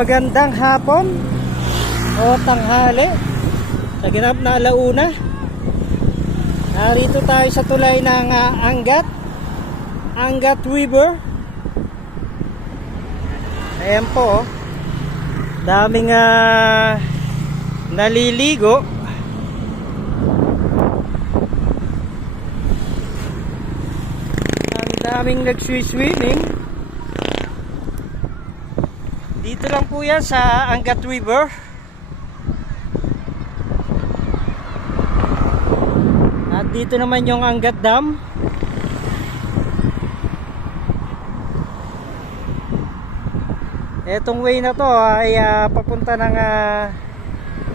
Magandang hapon o tanghali sa ganap na alauna. Narito tayo sa tulay ng Angat River. Ayan po, daming naliligo. Daming nagswi-swimming. Dito lang po yan sa Angat River. At dito naman yung Angat Dam. Etong way na to ay papunta ng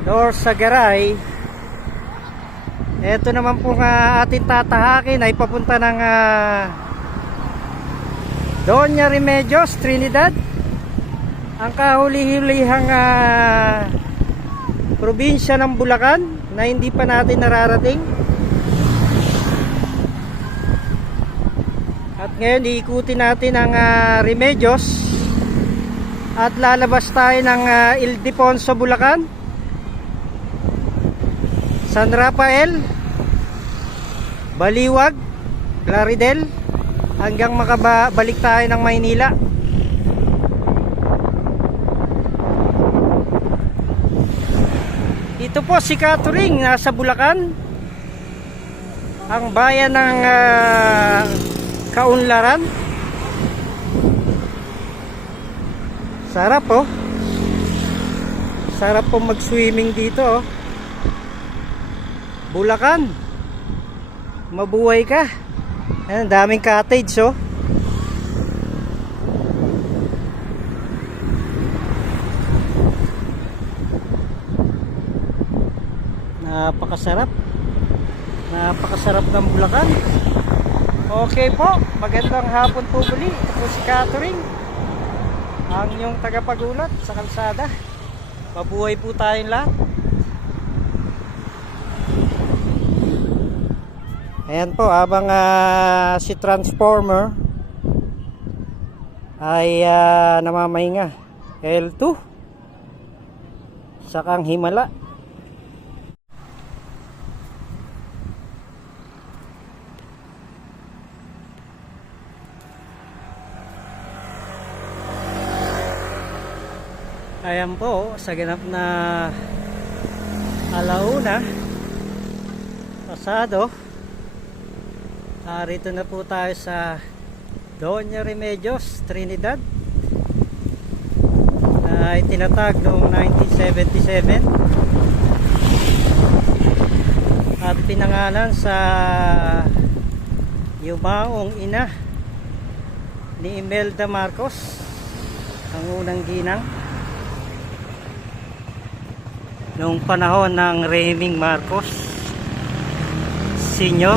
North Sagaray. Eto naman po ating tatahakin ay papunta ng Doña Remedios, Trinidad. Ang kahuli-hulihang probinsya ng Bulacan na hindi pa natin nararating. At ngayon iikutin natin ang Remedios at lalabas tayo ng Ildefonso, Bulacan, San Rafael, Baliwag, Plaridel, hanggang makabalik tayo ng Maynila. Ito po si Katuring, nasa Bulacan, ang bayan ng Kaunlaran. Sarap po. Sarap po mag-swimming dito. Bulacan, mabuhay ka. Ayan, daming cottage oh. Napakasarap. Napakasarap ng Bulacan. Okay po, magandang hapon po muli. Ito po si Katuring, ang inyong tagapagulat sa kalsada. Mabuhay po tayong lahat. Ayan po, habang si Transformer ay namamahinga, L2 sakang himala. Ayan po, sa ganap na alauna pasado, rito na po tayo sa Doña Remedios, Trinidad, na itinatag noong 1977 at pinangalan sa yumaong ina ni Imelda Marcos, ang unang ginang noong panahon ng Reming Marcos Senior.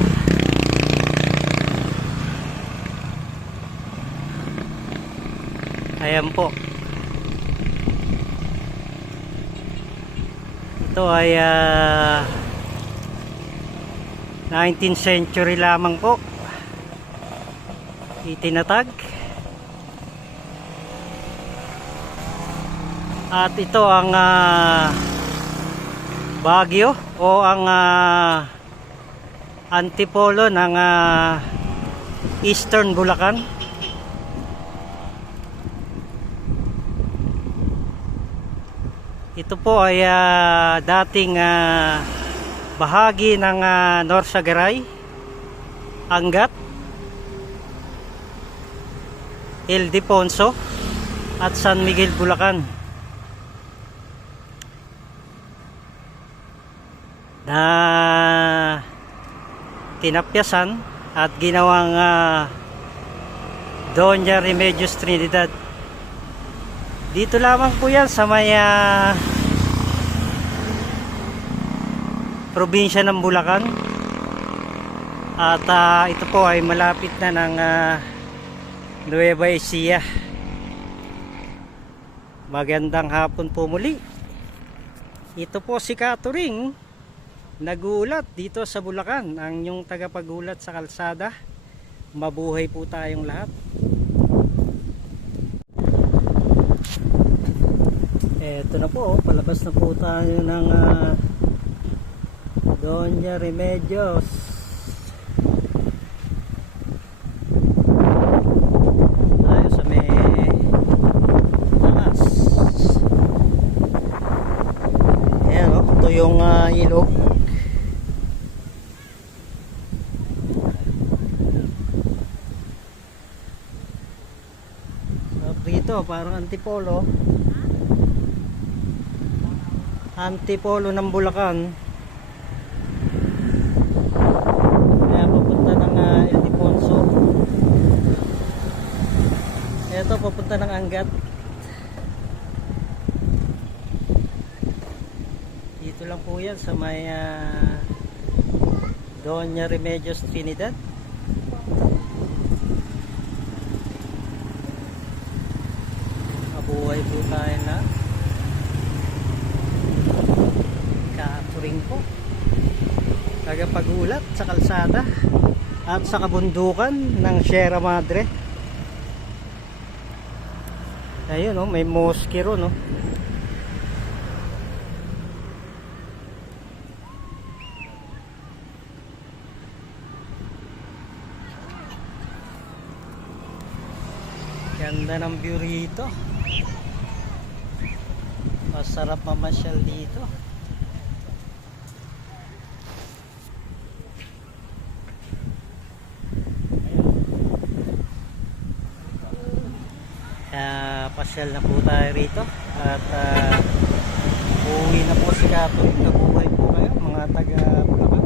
Ayan po, ito ay 19th century lamang po itinatag. At ito ang Baguio o ang antipolo ng Eastern Bulacan. Ito po ay dating bahagi ng North Sagaray, Angat, Ildefonso at San Miguel, Bulacan, na tinapyasan at ginawang Doña Remedios, Trinidad. Dito lamang po yan sa may probinsya ng Bulacan. At ito po ay malapit na ng Nueva Ecija. Magandang hapon po muli. Ito po si Katuring, naguulat dito sa Bulacan, ang inyong tagapagulat sa kalsada. Mabuhay po tayong lahat. Ito na po, palabas na po tayo ng Doña Remedios. Tayo sa may taas. Ayan o, ito yung ilog. So, dito parang antipolo ng Bulacan. Kaya papunta ng Ildefonso. Ito papunta ng Angat. Dito lang po yan sa may Doña Remedios Trinidad. Mabuhay po tayo na catering po, tagapag-ulat sa kalsada at sa kabundukan ng Sierra Madre. Ayun, may mosque ron, no? Ganda ng view rito. Masarap mamasyal dito. Pasyal na po tayo rito at uuwi na po si Catherine. Nabuhay po kayo mga taga Bulacan.